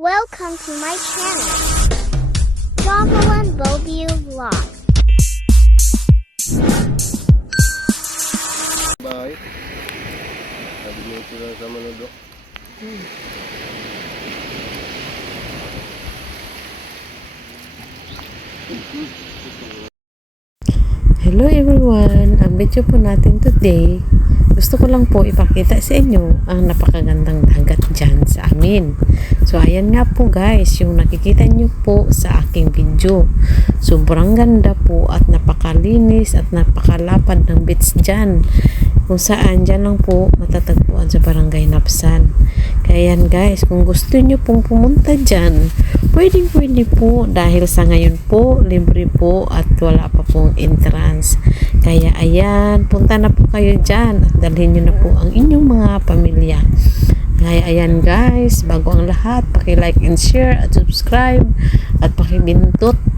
Welcome to my channel, Jovelyn Bovio Vlog. Bahay. Sabi mo sila sa Manodok. Hello everyone! Ang video po natin today, gusto ko lang po ipakita sa inyo ang napakagandang dagat dyan sa amin. So ayan nga po guys, yung nakikita nyo po sa aking video. Sobrang ganda po at napakalinis at napakalapad ng beach dyan. Kung saan dyan lang po matatagpuan sa Barangay Napsan. Kaya yan guys, kung gusto nyo pong pumunta dyan, pwede po dahil sa ngayon po, libre po at wala pa pong entrance. Kaya ayan, punta na po kayo dyan at dalhin nyo na po ang inyong mga pamilya. Kaya ayan guys, bago ang lahat, paki-like and share at subscribe at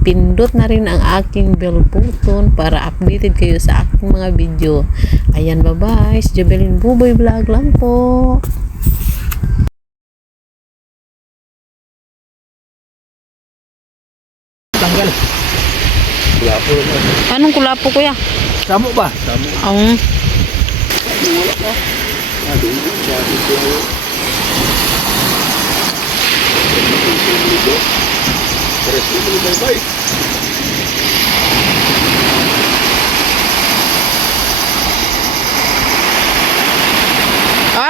pindot na rin ang aking bell button para updated kayo sa aking mga video. Ayan, bye-bye. Si Jovelyn Buboy Vlog lang po. Tanggal. Kulapo na. Anong kulapo kuya? Samo ba? Tama. Ang Sabi mo, sabi ko. Tres mo, bye-bye.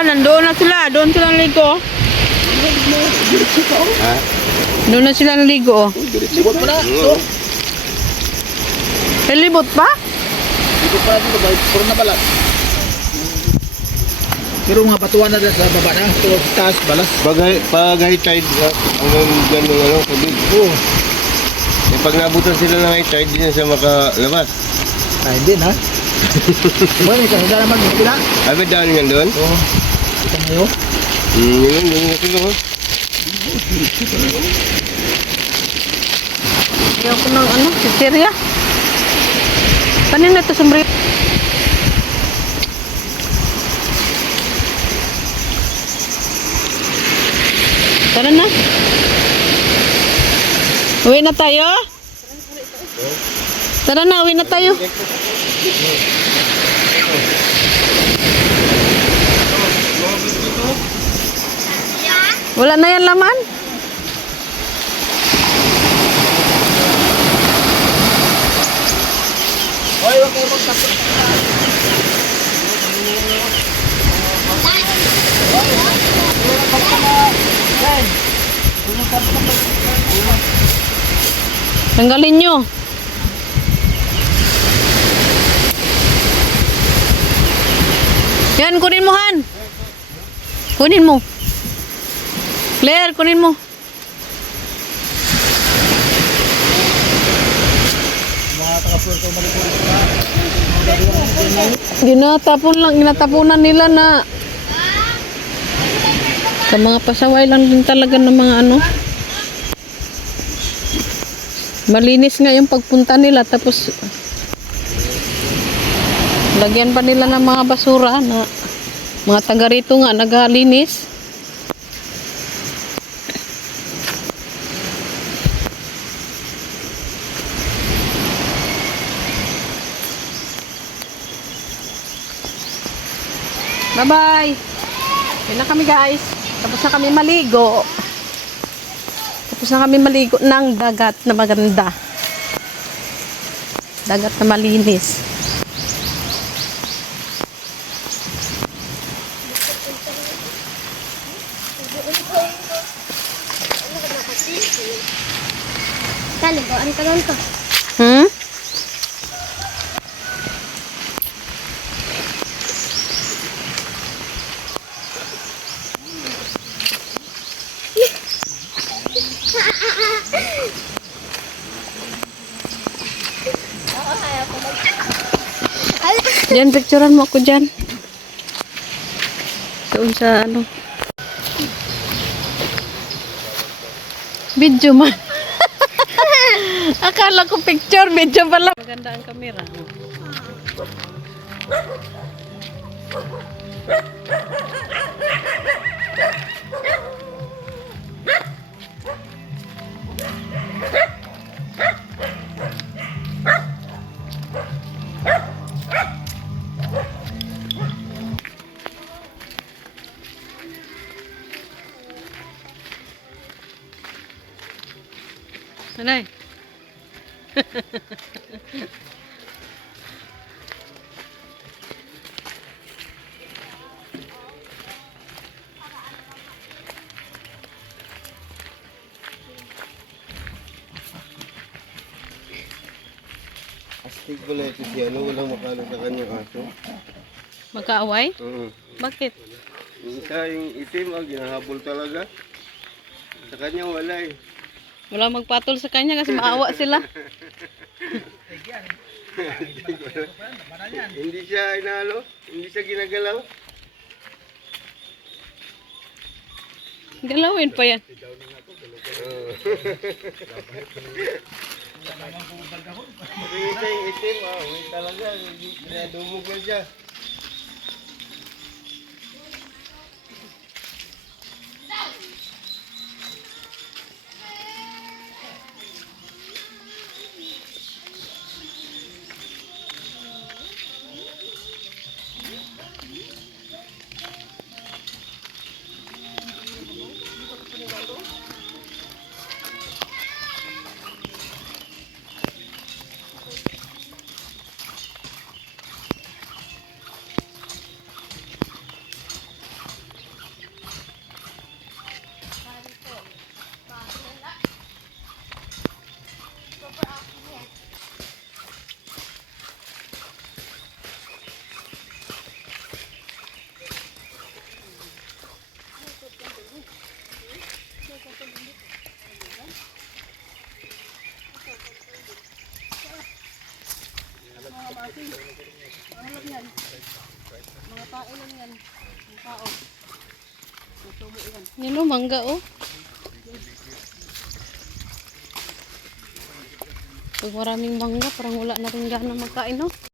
nandoon na sila. Doon sila ligo. Ha? Doon na sila ligo. Libot pa na. So, Libot pa? libot pa na dito. Puro na balat. Pero mga patuwa na dyan sa baba na. Pero taas, balas. Pag high tide, hanggang dyan ng ano, tubig. Oo. Eh, pag nabutan sila ng high tide, di na siya makalabas. Ay, hindi na. Bueno, kasi naman yung pila. Ay, may daan yan doon? Oo. Ito ngayon. Yun na sila. Ayaw ko ng ano, sisterya. Kanina ito sombrero. Tara na. Uwi na tayo? Tara na, uwi na tayo. Wala na yan laman? Hoy, wag kayo magtapos. Tanggalin nyo. Yan, kunin mo Han. Kunin mo. Claire, kunin mo. Mga taga-puerto malikulit na. Ginatapunan nila na sa mga pasaway lang din talaga ng mga ano. Malinis nga yung pagpunta nila tapos lagyan pa nila ng mga basura na mga taga rito nga naghalinis. Bye-bye. Yun na kami guys. Tapos na kami maligo. Tapos na kami maligo ng dagat na maganda. Dagat na malinis. Taligo, ang tagal ko. Hmm? Diyan, picturean mo ako dyan. Doon sa ano. Video man. Akala ko picture, video pala. Maganda ang camera. Anay? Astig pala ito si ano, walang makalo sa kanyang aso. Magkaaway? Oo. Bakit? Yung isa, yung itim, ginahabol talaga. Sa kanya wala eh. Wala magpatol sa kanya kasi maawa sila. Hindi siya inalo, hindi siya ginagalaw. Galawin pa yan. Kasi isa yung itim, may talaga, dumog na siya. Yan o, mangga o. Pag maraming mangga, parang wala na rin gana magkain o.